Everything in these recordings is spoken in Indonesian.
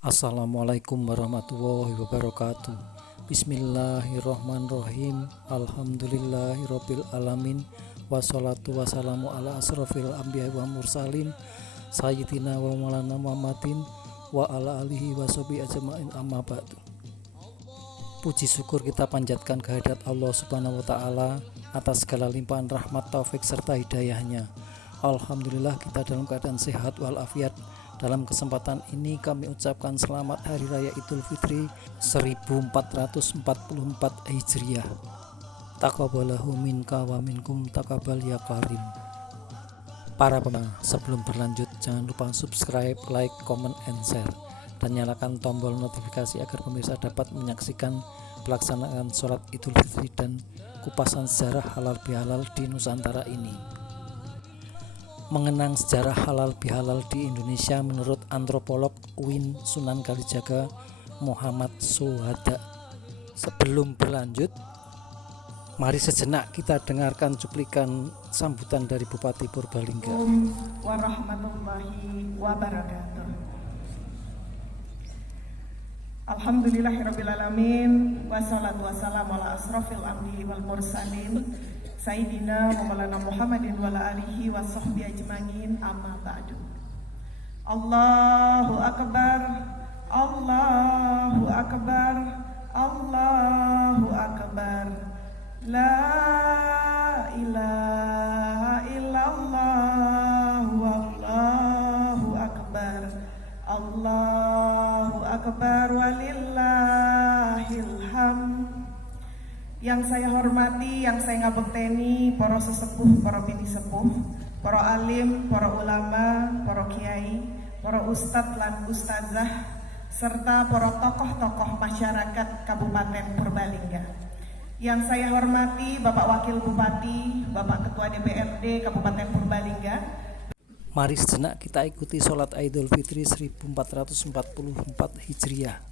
Assalamualaikum warahmatullahi wabarakatuh. Bismillahirrahmanirrahim. Alhamdulillahirabbil alamin. Wassalatu wassalamu ala asrofil anbiya wa mursalin sayyidina wa maulana Muhammadin wa ala alihi wa sahbihi ajmain, amma ba'du. Puji syukur kita panjatkan kehadirat Allah Subhanahu wa taala atas segala limpahan rahmat, taufik serta hidayahnya. Alhamdulillah kita dalam keadaan sehat walafiat. Dalam kesempatan ini kami ucapkan selamat Hari Raya Idul Fitri 1444 Hijriah. Taqabbalahu minka wa minkum taqabbal ya karim. Para pemirsa, sebelum berlanjut jangan lupa subscribe, like, comment, and share, dan nyalakan tombol notifikasi agar pemirsa dapat menyaksikan pelaksanaan sholat Idul Fitri dan kupasan sejarah halal bihalal di Nusantara ini. Mengenang sejarah halal bihalal di Indonesia menurut antropolog UIN Sunan Kalijaga Muhammad Sohada. Sebelum berlanjut, mari sejenak kita dengarkan cuplikan sambutan dari Bupati Purbalingga. Assalamualaikum warahmatullahi wabarakatuh. Alhamdulillahirrabbilalamin. Wassalatu wassalamu ala asrofil anbiya wal mursalin Sayyidina wa maulana Muhammadin wa ala alihi wa sahbihi ajmain, amma ba'du. Allahu akbar, Allahu akbar, Allahu akbar. La ilaha illallah, wallahu akbar. Allahu akbar walillahil hamd. Yang saya hormati, yang saya ngabekteni, para sesepuh, para bini sepuh, para alim, para ulama, para kiai, para ustadz lan ustazah, serta para tokoh-tokoh masyarakat Kabupaten Purbalingga. Yang saya hormati Bapak Wakil Bupati, Bapak Ketua DPRD Kabupaten Purbalingga. Mari sejenak kita ikuti sholat Idul Fitri 1444 Hijriah.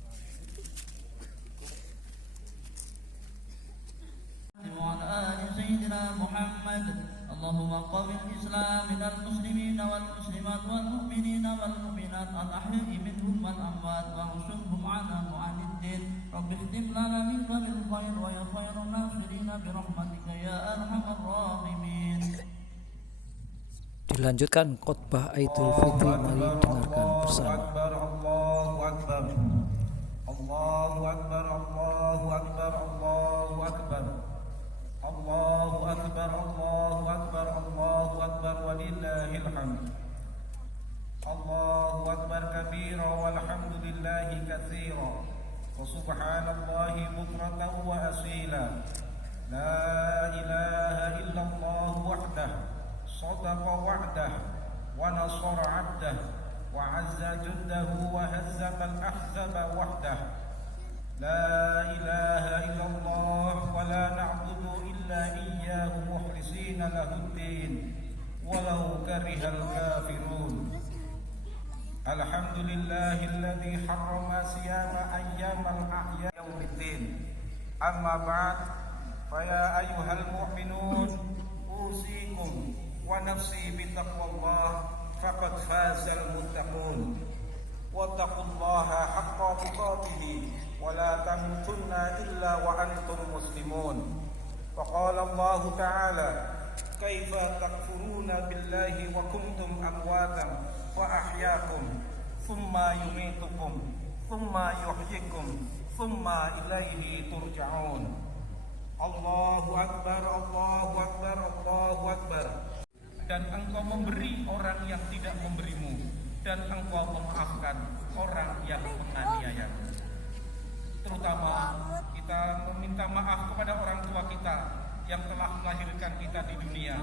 اللهم قوم الإسلام من المسلمين والمسلمات والمؤمنين والمؤمنات الأحياء منهم والأموات وانصرهم على معاند الدين رب اختم لنا منك بالخير ويا خير الناصرين برحمتك يا أرحم الراحمين. Dilanjutkan khotbah Idul Fitri, mari dengarkan bersama. Allahu Akbar, Allahu Akbar, Allahu Akbar, Allahu Akbar. Allahu Akbar, Allahu Akbar, Allahu Akbar, walillahil hamd. Allahu Akbar kabira walhamdulillahi katsira wa subhanallahi bukratan wa asila. La ilaha illallah wahdah, sadaqa wa'dah, wa nasara 'abdah, wa 'azza juddahu wa hazzama al-ahzaba wahdah. La ilaha illallah wa la na'budu illa iyyahu mukhlisina lahuddin walau karihal kafirun. Alhamdulillahilladzi harrama siyama ayyamal a'yad yaumiddin. Amma ba'd, fa ya ayyuhal mu'minun usikum wa nafsi bittaqwallah faqad fazal muttaqun. Wattaqullaha haqqa tuqatih wa la tamutunna illa wa antum muslimun. Faqala Allah ta'ala, kaifa takfuruna billahi wa kuntum amwatan wa ahyaakum thumma yumitukum thumma yuhyikum thumma ilaihi turja'un. Allahu akbar, Allahu akbar, Allahu akbar. Dan engkau memberi orang yang tidak memberimu, dan engkau memaafkan orang yang menganiaya. Terutama kita meminta maaf kepada orang tua kita yang telah melahirkan kita di dunia.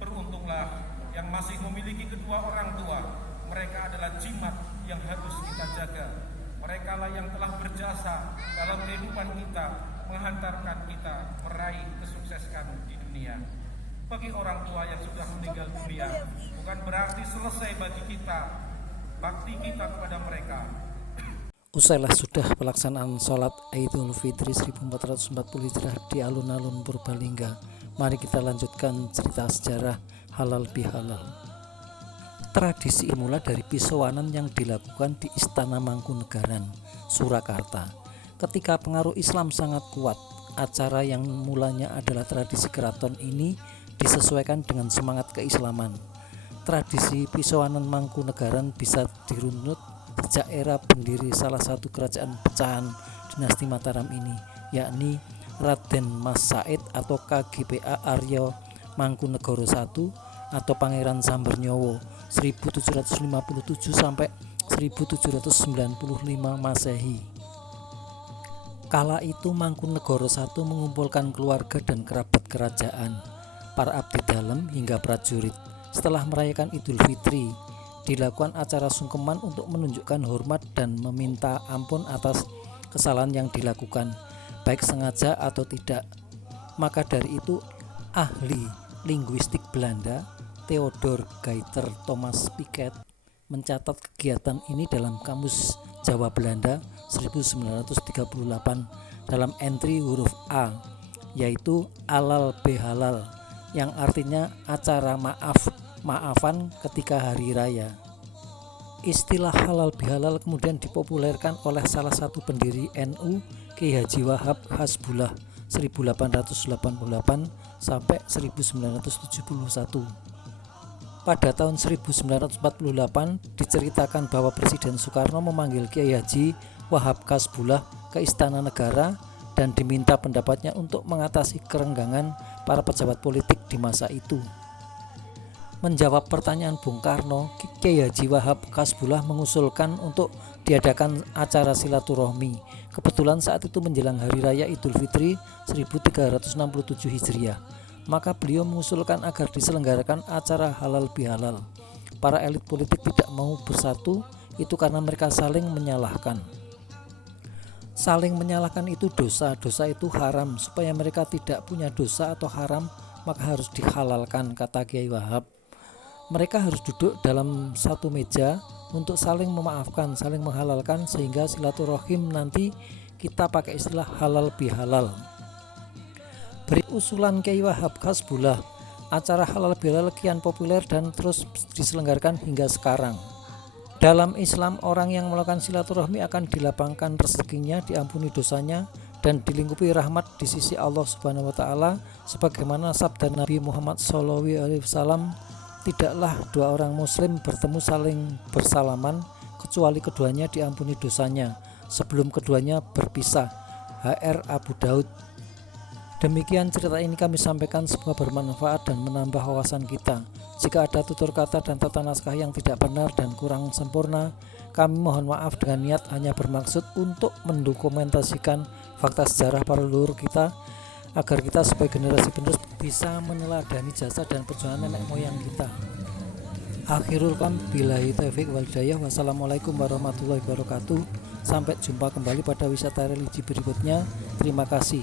Beruntunglah yang masih memiliki kedua orang tua. Mereka adalah jimat yang harus kita jaga. Mereka lah yang telah berjasa dalam kehidupan kita, menghantarkan kita meraih kesuksesan di dunia. Bagi orang tua yang sudah meninggal dunia, bukan berarti selesai bagi kita bakti kita kepada mereka. Usailah sudah pelaksanaan sholat Idul Fitri 1440 Hijriah di alun-alun Purbalingga. Mari kita lanjutkan cerita sejarah halal bihalal. Tradisi dimulai dari pisauanan yang dilakukan di Istana Mangkunegaran, Surakarta. Ketika pengaruh Islam sangat kuat, acara yang mulanya adalah tradisi keraton ini disesuaikan dengan semangat keislaman. Tradisi pisauanan Mangkunegaran bisa dirunut sejak era pendiri salah satu kerajaan pecahan dinasti Mataram ini, yakni Raden Mas Said atau KGPA Arya Mangkunegara I atau Pangeran Sambernyowo 1757 sampai 1795 Masehi. Kala itu Mangkunegara I mengumpulkan keluarga dan kerabat kerajaan, para abdi dalam hingga prajurit. Setelah merayakan Idul Fitri, dilakukan acara sungkeman untuk menunjukkan hormat dan meminta ampun atas kesalahan yang dilakukan, baik sengaja atau tidak. Maka dari itu, ahli linguistik Belanda Theodor Guyter Thomas Piket mencatat kegiatan ini dalam Kamus Jawa Belanda 1938 dalam entry huruf A, yaitu alal behalal, yang artinya acara maafan ketika hari raya. Istilah halal bihalal kemudian dipopulerkan oleh salah satu pendiri NU, Kiai Haji Wahab Hasbullah 1888 sampai 1971. Pada tahun 1948 diceritakan bahwa Presiden Soekarno memanggil Kiai Haji Wahab Hasbullah ke Istana Negara dan diminta pendapatnya untuk mengatasi kerenggangan para pejabat politik di masa itu. Menjawab pertanyaan Bung Karno, Kiai Haji Wahab Hasbullah mengusulkan untuk diadakan acara silaturahmi. Kebetulan saat itu menjelang Hari Raya Idul Fitri 1367 Hijriah. Maka beliau mengusulkan agar diselenggarakan acara halal bihalal. Para elit politik tidak mau bersatu, itu karena mereka saling menyalahkan. Saling menyalahkan itu dosa, dosa itu haram. Supaya mereka tidak punya dosa atau haram, maka harus dihalalkan, kata Kiai Wahab. Mereka harus duduk dalam satu meja untuk saling memaafkan, saling menghalalkan, sehingga silaturahim nanti kita pakai istilah halal bihalal. Beri usulan Kiai Wahab Hasbullah, acara halal bihalal kian populer dan terus diselenggarakan hingga sekarang. Dalam Islam, orang yang melakukan silaturahmi akan dilapangkan rezekinya, diampuni dosanya, dan dilingkupi rahmat di sisi Allah Subhanahu wa Ta'ala, sebagaimana sabda Nabi Muhammad SAW, tidaklah dua orang muslim bertemu saling bersalaman kecuali keduanya diampuni dosanya sebelum keduanya berpisah. HR Abu Daud. Demikian cerita ini kami sampaikan, semoga bermanfaat dan menambah wawasan kita. Jika ada tutur kata dan tata naskah yang tidak benar dan kurang sempurna, kami mohon maaf dengan niat hanya bermaksud untuk mendokumentasikan fakta sejarah para leluhur kita, agar kita sebagai generasi penerus bisa meneladani jasa dan perjuangan nenek moyang kita. Akhirul kalam billahi taufiq wal hidayah. Wassalamualaikum warahmatullahi wabarakatuh. Sampai jumpa kembali pada wisata religi berikutnya. Terima kasih.